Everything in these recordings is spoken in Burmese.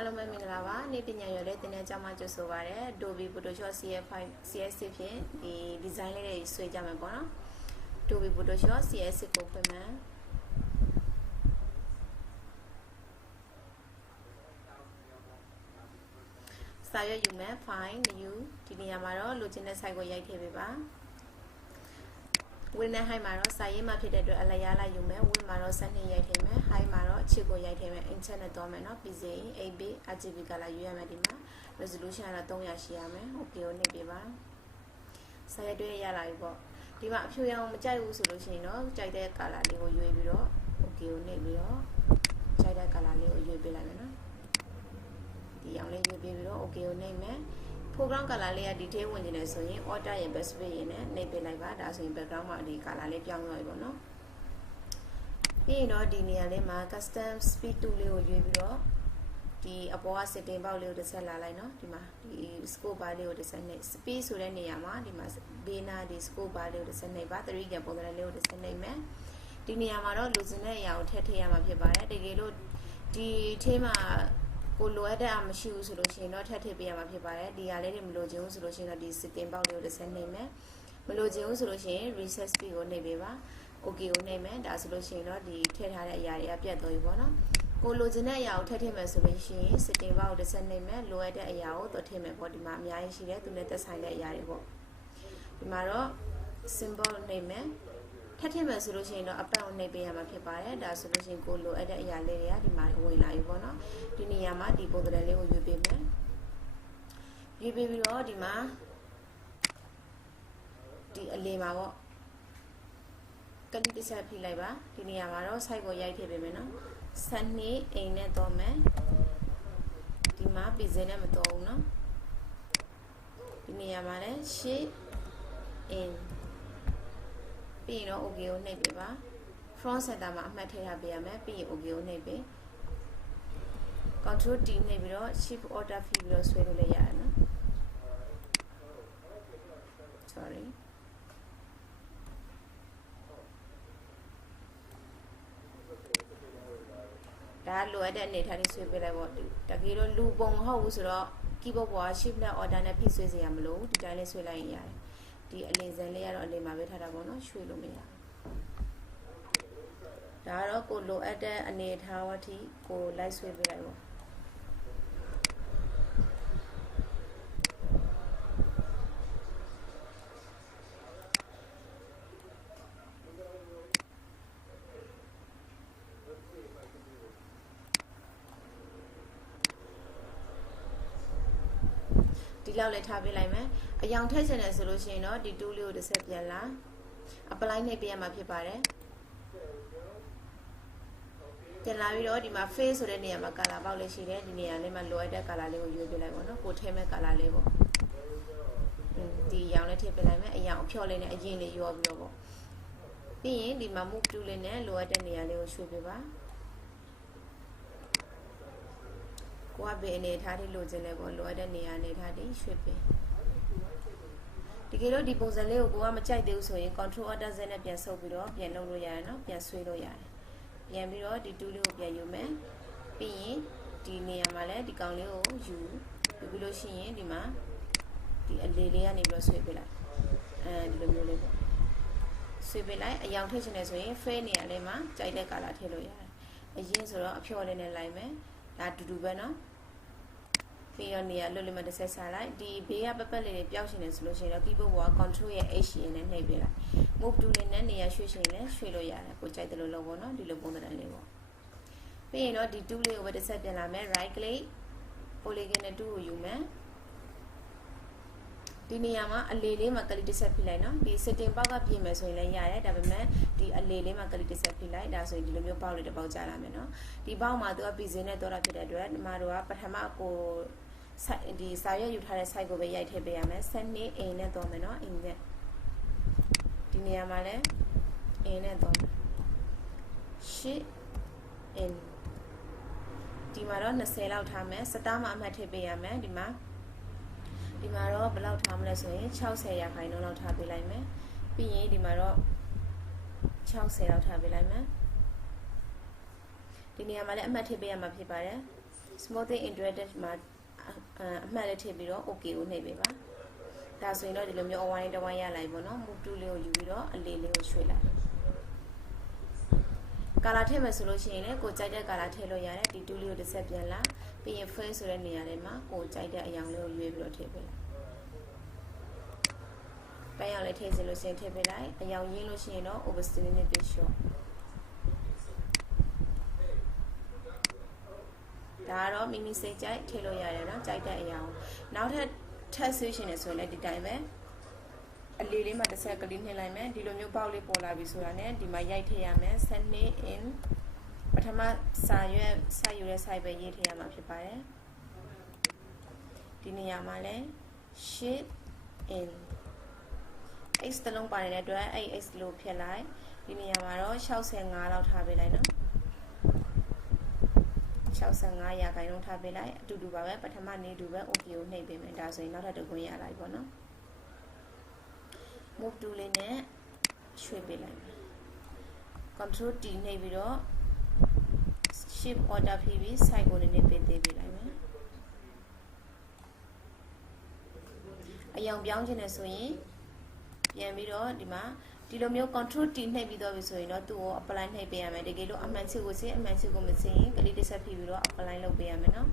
Hello, my Minglava, Nipping your let in a Jama Josovare, Dobi Photoshop CSC, the designer is Sui Jamabona, Dobi Photoshop CSC Copeman. Saya you may find you, Tiniamaro, Lucina Sago Yakiba. When I Maro, Sayama Peter Alayala, you may, will Maro Sani Yakime, High Maro, Chico Yakime, Internet Domino, Bize, AB, Ajibicala, Yamadima, Resolution Atonia Shiame, okay, Nebiva. Sayadu Yalaibo. Dima Puya Jai Usulocino, Jade Calali or Yuebiro, okay, Nebiro, Jada Calali or Yuebilana. The young lady Yuebiro, okay, name. Program Kalalia detail when you say order your best way in it, maybe like that as in background the Kalale young no. You know, the nearly my custom speed to Leo Yubiro, the Apoa setting about Leo the Salalino, the school by Leo the Senate, speed Sudaniyama, the mas Bina, the school by Leo the Senate, battery gamble the Leo the Senate man. The Niamaro Luzine out Tetiama Pibara, the Gelo, the Tema. Loada am shoes solution, not had to be a mapibare, the already Melogian solution of the sitting about the same name. Melogian solution, recess big on Nebeva, okay, name, that solution, the Teta Yaya Piadoivona. Cologena out him a solution, sitting about the same name, loada a yacht or him about the mamma, she had to let us sign that Yaribo. The Maro symbol name. Tatima solution upon Nebiyama Pipare, that solution go low at the Yaleria, the Marwina Ivona, the Niyama, the Bodrele, you be man. You be with all the ma, the Alema, can you disappear lava, the Niyamaro, Saigo Yaki Bimeno, Sunny, a net or man, the ma bizena matona, the Niyamane, she in. Pino Ogio Nebeva, France and Dama Matera Biame, P. Ogio Nebe. Control D Nebiro, Chief Order Fibro Swedulayana. Sorry. That lower than Nathan is with I want to. Takiro Lubong House or Kibo Warship or Dana Pieces Yamlo, the Dallas Wilaya. The Alexan layer on the Mavitarabono, Shulumia. Daro go low at a need Hawati, go lice with the Let have a young Texan solution, or the Dulio de Sepiala, a blind Napiama Pipare. Then I will order my face or the near Macala, Baulishi, the near Lemon Loida Calalevo, you be like one, put him a Calalevo. The young Tapilame, a young purely a genie you of Lobo. Being the Mamuk Dulene, Loida near Leo Shubiva. What be in a taddy loads a level, lower than near a taddy should be. The Gelo depose a leo go a child do so in control orders and a piaso below, piano royana, piasuelo yan. Yamiro, the Dulio Piajume, P. the Niamale, the Ganglio, you, the Biloshi, the ma, the Adelia Niblo Swibilla, and the Mulevo. Swibilla, a young patient as way, Fanny Alema, Jide Calateloya, a years or a pure in a lime, that to do better. Near Lulima de Sesala, the Bea Papal Piausin solution of people who control Asian and Nebula. Move to Linen near Shushine, Shiloya, which I the Lovono, the Lobona and Levo. Pay not the duly over the set Delame, rightly, Polygon do you man. Diniama, a lady Macali disapilina, the setting Baga Pimas when I have a man, the a lady Macali disapilina, that's when you know about Jalameno. The Baumado Bizina Dora Pedadred, Marua, Pahamako. The Saya you had a cycle way I have a send me a net domino in the Diniamale a net domino. She in Dimaron, the sail out Hame, Satama Matebeame, Dima Dimaro, Belout Hamless way, Chow say I know not happy like me, being Dimaro Chow say out happy like me. The Niamale Matebeama Pipare. smoothing interacted မှာအမှတ်လေးထည့်ပြီးတော့ okay ကိုနှိပ်ပေးပါဒါဆိုရင်တော့ဒီလိုမျိုးအဝိုင်းတစ်ဝိုင်းရလိုက်ပေါ့နော် move tool လေးကိုယူပြီးတော့အလေးလေးကိုရွှေ့လိုက်ကာလာထည့်မယ်ဆိုလို့ရှိရင်လည်းကိုကြိုက်တဲ့ကာလာထည့်လို့ရတယ်ဒီ tool လေးကိုတစ်ဆက်ပြန်လာပြီးရင် frame ဆိုတဲ့နေရာထဲမှာကိုကြိုက်တဲ့အရာလေးကိုရွေးပြီးတော့ထည့်ပေးလိုက်ပန်းရောင်လေးထည့်စီလို့ရှိရင်ထည့်ပေးလိုက်အရောင်ရင်းလို့ရှိရင်တော့ overstay နဲ့ပြီး short ဒါကတော့မိမိစိတ်ကြိုက်ထည့်လို့ရတယ်နော်ကြိုက်တဲ့အရာကိုနောက်ထပ်ဆွေးရှင်နေဆိုရင်လည်းဒီတိုင်းပဲအလေးလေးမှာတစ်ဆက်ကလေးနှိပ်လိုက်မယ်ဒီလိုမျိုးပေါက်လေးပေါ်လာပြီဆိုတာ ਨੇ ဒီမှာရိုက်ထည့်ရမယ် set name in ပထမစာရွက်စာယူတဲ့ site ပဲရေးထည့်ရမှာဖြစ်ပါတယ်ဒီနေရာမှာလဲ sheet in x တလုံးပါနေတဲ့အတွက်အဲ့ x လို့ဖြတ်လိုက်ဒီနေရာမှာတော့65လောက်ထားပေးလိုက်နော်65ရာခိုင်နှုန်းထားပေးလိုက်အတူတူပါပဲပထမနေ့တူပဲ okay ကိုနှိပ်ပေးမယ်ဒါဆိုရင်နောက်ထပ်တစ်ခွင့်ရလိုက်ပေါ့နော် move tool လေးနဲ့ရွှေ့ပေးလိုက်မယ် control T နှိပ်ပြီးတော့ shift order ဖိပြီး site ကိုနည်းနည်းပေးသေးပေးလိုက်မယ်အယောင်ပြောင်းခြင်းနဲ့ဆိုရင်ပြန်ပြီးတော့ဒီမှာဒီလိုမျိုး control T နှိပ်ပြီးတော့ပြီဆိုရင်တော့သူ့ကို apply နှိပ်ပေးရမယ်တကယ်လို့အမှန်ချစ်ကိုစင်အမှန်ချစ်ကိုမစင်ရင်ကလေးတစ်ဆက်ဖိပြီးတော့ apply လုပ်ပေးရမယ်နော်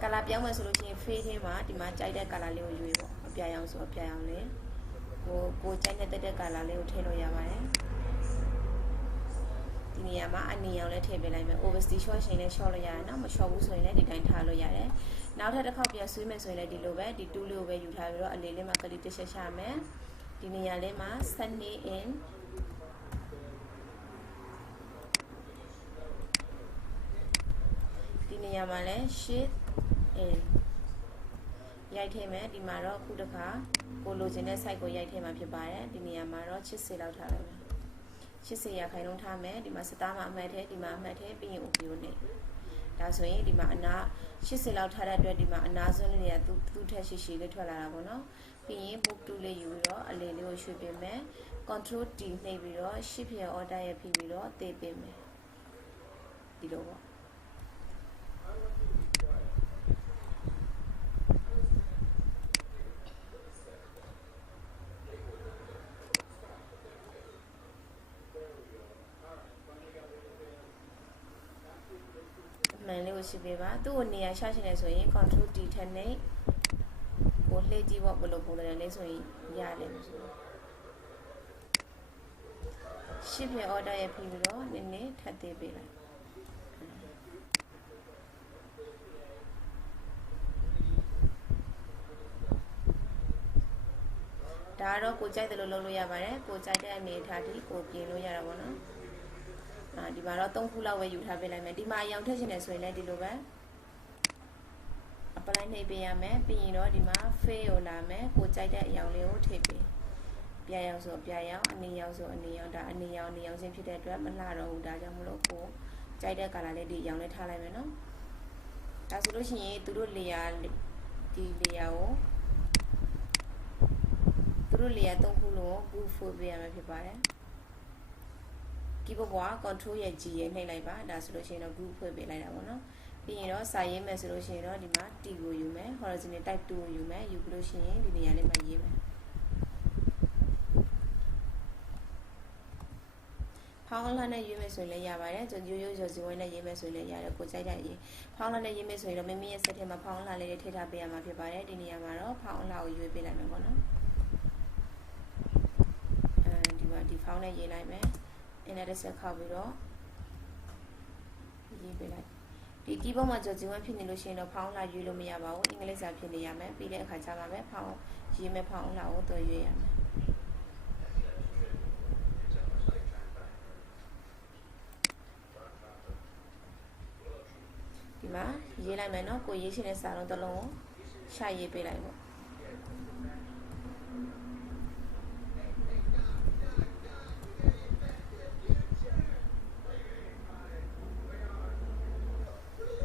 color ပြောင်းမယ်ဆိုလို့ရှိရင် fade ထဲမှာဒီမှာကြိုက်တဲ့ color လေးကိုရွေးပေါ့အပြာရောင်ဆိုအပြာရောင်လေးကိုကြိုက်တဲ့ color လေးကိုထည့်လို့ရပါတယ်ဒီနေရာမှာအနီရောင်လေးထည့်ပေးလိုက်မယ် overstay short ရှင်လေး short လို့ရတယ်နော်မ short ဘူးဆိုရင်လည်းဒီတိုင်းထားလို့ရတယ်နောက်ထပ်တစ်ခေါက်ပြန်ဆွေးမယ်ဆိုရင်လည်းဒီလိုပဲဒီ tool လေးကိုပဲယူထားပြီးတော့အလေးလေးမှာကလေးတစ်ချက်ရှာမယ်ဒီနေရာလေးမှာ set name in ဒီနေရာမှာလဲ sheet in ရိုက်ထည့်မယ်ဒီမှာတော့အခုတစ်ခါကိုလိုချင်တဲ့ site ကိုရိုက်ထည့်မှာဖြစ်ပါတယ်ဒီနေရာမှာတော့80လောက်ထားလိုက်မယ်80ရာခိုင်နှုန်းထားမယ်ဒီမှာစတားမှာအမှတ်ထဲဒီမှာအမှတ်ထဲပြီးရင် okay ကိုနှိပ်ဒါဆိုရင်ဒီမှာအနာ80လောက်ထားတဲ့အတွက်ဒီမှာအနာစွန်းလေးတွေကသူ့ထက်ရှိရှိလေးထွက်လာတာပေါ့နော်ပြီးရင် book tool လေးယူပြီးတော့အလေးလေးကိုရွှေ့ပေးမယ် control T နှိပ်ပြီးတော့ shift ရ order ရဖိပြီးတော့တေးပေးမယ်ဒီလိုပေါ့မှန်လေးကိုရှိပေးပါသူ့ကိုနေရာရှာရှင်နေဆိုရင် control T ထပ်နှိပ်ကိုလှည့်ကြည့်ဖို့ဘယ်လိုပုံစံလဲဆိုရင်ရတယ်လို့ဆိုတော့ shift ရ order ရဖိပြီးတော့နည်းနည်းထပ်သေးပေးလိုက်ဒါကတော့ကိုကြိုက်တယ်လို့လုပ်လို့ရပါတယ်ကိုကြိုက်တဲ့အနေအထားဒီကိုပြင်လို့ရတာပေါ့နော်ဒီမှာတော့3ခုလောက်ပဲယူထားပေးလိုက်မယ်ဒီမှာအရောင်ထည့်ရှင်နေဆိုရင်လည်းဒီလိုပဲ apply နှိပ်ပေးရမယ်ပြီးရင်တော့ဒီမှာ fade ကိုလာမယ်ကိုကြိုက်တဲ့အရောင်လေးကိုထည့်ပေးပြာရောင်ဆိုပြာရောင်အနေရောင်ဆိုအနေရောင်ဒါအနေရောင်ချင်းဖြစ်တဲ့အတွက်မလှတော့ဘူးဒါကြောင့်မလို့ကိုကြိုက်တဲ့ color လေးဒီအရောင်လေးထားလိုက်မယ်နော်ဒါဆိုလို့ရှိရင်သူတို့ layer ဒီ layer ကိုသူတို့ layer 3ခုလုံးကို group 4ပေးရမှာဖြစ်ပါတယ်keyboard က control ရဲ့ G ရဲ့နှိပ်လိုက်ပါဒါဆိုလို့ရှိရင်တော့ group ဖွဲ့ပေးလိုက်တာပေါ့နော်ပြီးရင်တော့စာရေးမယ်ဆိုလို့ရှိရင်တော့ဒီမှာ T ကိုယူမယ် horizontal type 2ကိုယူမယ်ယူပြီးလို့ရှိရင်ဒီနေရာလေးမှာရေးမယ်ဖောင်းလှနဲ့ရေးမယ်ဆိုရင်လည်းရပါတယ်ရိုးရိုးဇွန်နဲ့ရေးမယ်ဆိုရင်လည်းရတယ်ကိုကြိုက်တဲ့ရေးဖောင်းလှနဲ့ရေးမယ်ဆိုရင်တော့မိမိရဲ့ set ထဲမှာဖောင်းလှလေးတွေထည့်ထားပေးရမှာဖြစ်ပါတယ်ဒီနေရာမှာတော့ဖောင်းလှကိုရွေးပေးလိုက်မယ်ပေါ့နော်ဒီမှာဒီဖောင်းနဲ့ရေးလိုက်မယ်Another set ခောက်ပြီးတော့ရေးပေးလိုက်ဒီ keyboard မှာကြော်ဝင်ဖြစ်နေလို့ရှိရင်တော့ဖောင်းလှရွေးလို့မရပါဘူးအင်္ဂလိပ်စာဖြစ်နေရမယ်ပြီးတဲ့အခါကျမှပဲဖောင်းရေးမဲ့ဖောင်းလှကိုတော့ရွေးရမယ်ဒီမှာရေးလိုက်မယ်နော်ကိုရေးချင်တဲ့စာလုံးတစ်လုံးကိုရှာရေးပေးလိုက်ပေါ့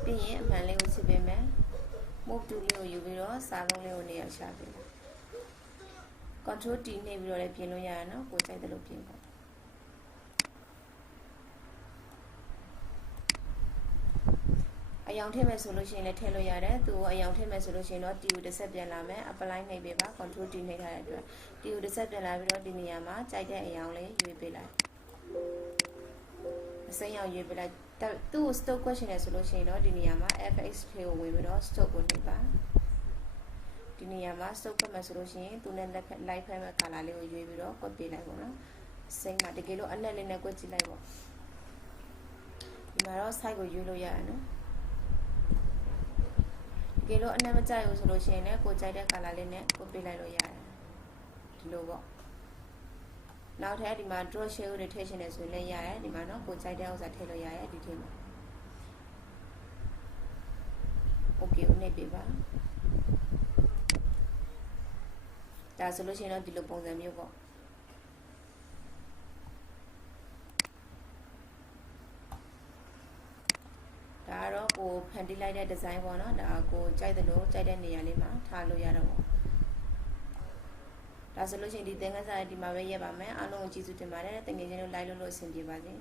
ပြီးရင်အမှန်လေးကိုစစ်ပေးမယ် move tool လေးကိုယူပြီးတော့စာလုံးလေးကိုနေရာရှာပေးမယ် control T နှိပ်ပြီးတော့လည်းပြင်လို့ရရနော်ကိုကြိုက်တယ်လို့ပြင်ပေါ့ အယောင်ထည့်မယ်ဆိုလို့ရှိရင်လည်းထည့်လို့ရတယ်သူအယောင်ထည့်မယ်ဆိုလို့ရှိရင်တော့တီကိုတစ်ဆက်ပြန်လာမယ် apply နှိပ်ပေးပါ control T နှိပ်ထားတဲ့အတွက်တီကိုတစ်ဆက်ပြန်လာပြီးတော့ဒီနေရာမှာကြိုက်တဲ့အယောင်လေးရွေးပေးလိုက်အစိမ်းရောင်ရွေးပေးလိုက်သူ့ stock question နဲ့ဆိုလို့ရှိရင်တော့ဒီနေရာမှာ fx ကိုဝင်ပြီးတော့ stock ကိုနှိပ်ပါဒီနေရာမှာ stock ဖတ်မယ်ဆိုလို့ရှိရင်သူနဲ့လိုက်ဖက်မဲ့ color လေးကိုရွေးပြီးတော့ copy ပေးလိုက်ပေါ့နော်စိမ်းမှာတကယ်လို့အနက်လေးနဲ့ကွက်ကြည့်လိုက်ပေါ့ဒီမှာတော့ site ကိုရွေးလို့ရတယ်နော်တကယ်လို့အနက်မကြိုက်ဘူးဆိုလို့ရှိရင်လည်းကိုကြိုက်တဲ့ color လေးနဲ့ copy လိုက်လို့ရတယ်ဒီလိုပေါ့နောက်ထပ်ဒီမှာ draw shade တွေထည့်ရှင်နေဆိုရင်လည်းရတယ်ဒီမှာနော်ကိုကြိုက်တဲ့ဥစ္စာထည့်လို့ရတယ်ဒီထဲမှာ okay ကိုနှိပ်ပေးပါဒါဆိုလို့ရှိရင်တော့ဒီလိုပုံစံမျိုးပေါ့ဒါကတော့ကိုဖန်တီးလိုက်တဲ့ design ပေါ့နော်ဒါကိုကြိုက်တယ်လို့ကြိုက်တဲ့နေရာလေးမှာထားလို့ရတော့ပေါ့ဒါဆိုလို့ရှိရင်ဒီသင်ခန်းစာဒီမှာပဲရက်ပါမယ်အားလုံးကိုကျေးဇူးတင်ပါတယ်တကယ်ချင်းလို့ like လို့အဆင်ပြေပါစေ